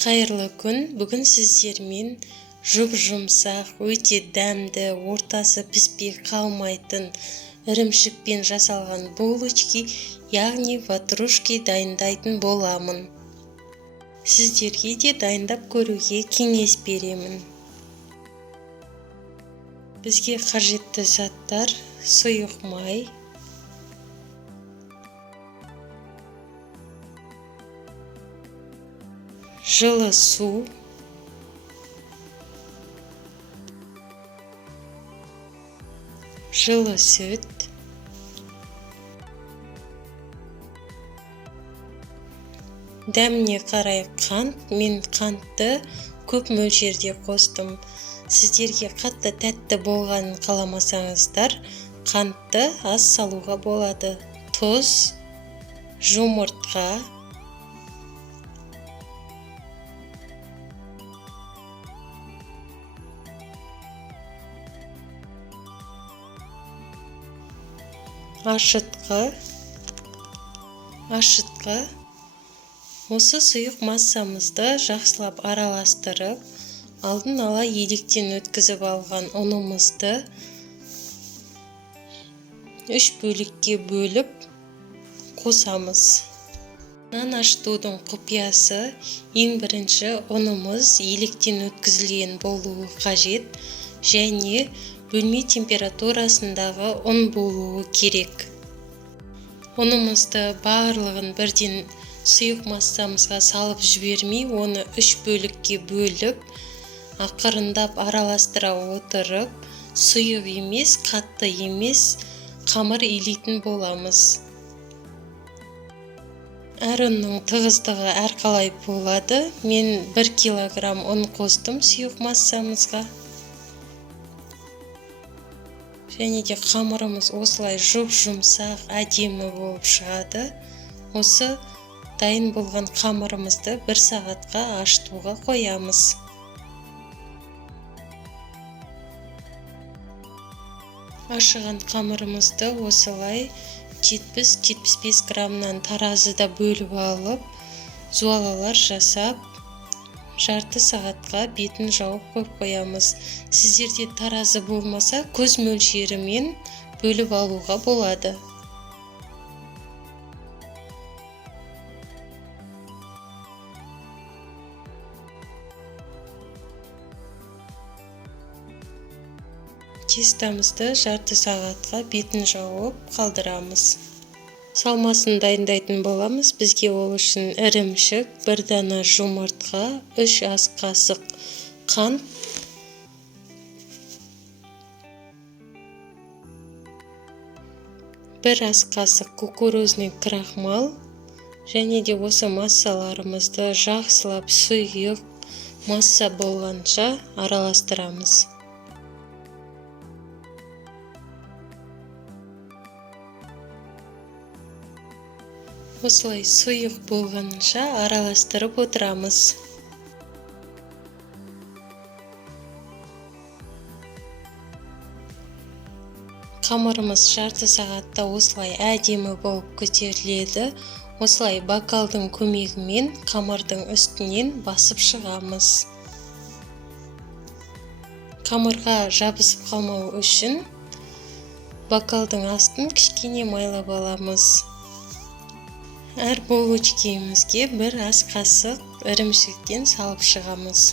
Қайырлы күн. Бүгін сіздермен жұмсақ, өте дәмді, ортасы піспей қалмайтын ірімшікпен жасалған булочки, яғни ватрушки дайындайтын боламын. Сіздерге де дайындап көруге кеңес беремін. Бізге қажетті заттар: сұйық май, жылы су, жылы сүт, дәміне қарай қант. Мен қантты көп мөлшерде қостым. Сіздерге қатты тәтті болғанын қаламасаңыздар, қантты аз салуға болады. Тұз, жұмыртқа, ашытқы. Осы сұйық массамызды жақсылап араластырып, алдын ала електен өткізіп алған ұнымызды 3 бөлікке бөліп қосамыз. Нан ашытудың құпиясы: ең бірінші ұнымыз електен өткізілген болуы қажет және бөлме температурасындағы ұн болуы керек. Ұнымызды барлығын бірден сұйық массамызға салып жібермей, оны 3 бөлікке бөліп, ақырындап араластыра отырып, сұйық емес, қатты емес, қамыр илейтін боламыз. Әр ұнның тығыздығы әрқалай болады. Мен 1 килограмм ұн қостым сұйық массамызға. Және де қамырымыз осылай жұмсақ, әдемі болып шығады. Осы дайын болған қамырымызды 1 сағатқа ашытуға қоямыз. Ашыған қамырымызды осылай 70-75 граммнан таразыда бөліп алып, зуалалар жасап, жарты сағатқа бетін жауып қойып қоямыз. Сіздерде таразы болмаса, көз мөлшерімен бөліп алуға болады. Тестамызды жарты сағатқа бетін жауып қалдырамыз. Салмасын дайындайтын боламыз. Бізге ол үшін ірімшік, 1 дана жұмыртқа, 3 ас қасық қант, 1 ас қасық кукурузный крахмал және де осы массаларымызды жақсылап сұйық масса болғанша араластырамыз. Осылай сұйық болғанша араластырып отырамыз. Қамырымыз жарты сағатта осылай әдемі болып көтеріледі. Осылай бокалдың көмегімен қамырдың үстінен басып шығамыз. Қамырға жабысып қалмау үшін бокалдың астын кішкене майлап аламыз. Әр булочкемізге 1 ас қасық ірімшіктен салып шығамыз.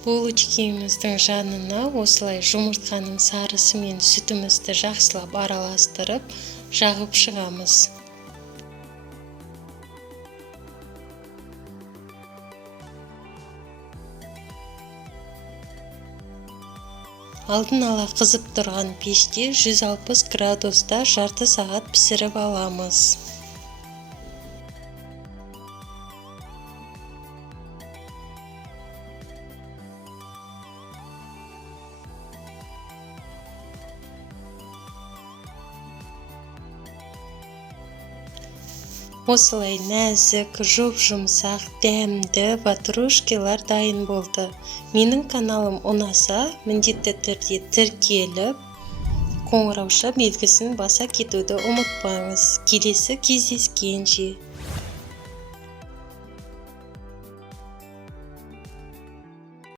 Булочкеміздің жанына осылай жұмыртқаның сарысы мен сүтімізді жақсылап араластырып, жағып шығамыз. Алдын ала қызып тұрған пеште 160 градуста жарты сағат пісіріп аламыз. Осылай нәзік, жұп-жұмсақ, дәмді ватрушкилар дайын болды. Менің каналым ұнаса, міндетті түрде тіркеліп, қоңырауша белгісін баса кетуді ұмытпаңыз. Келесі кездескенше.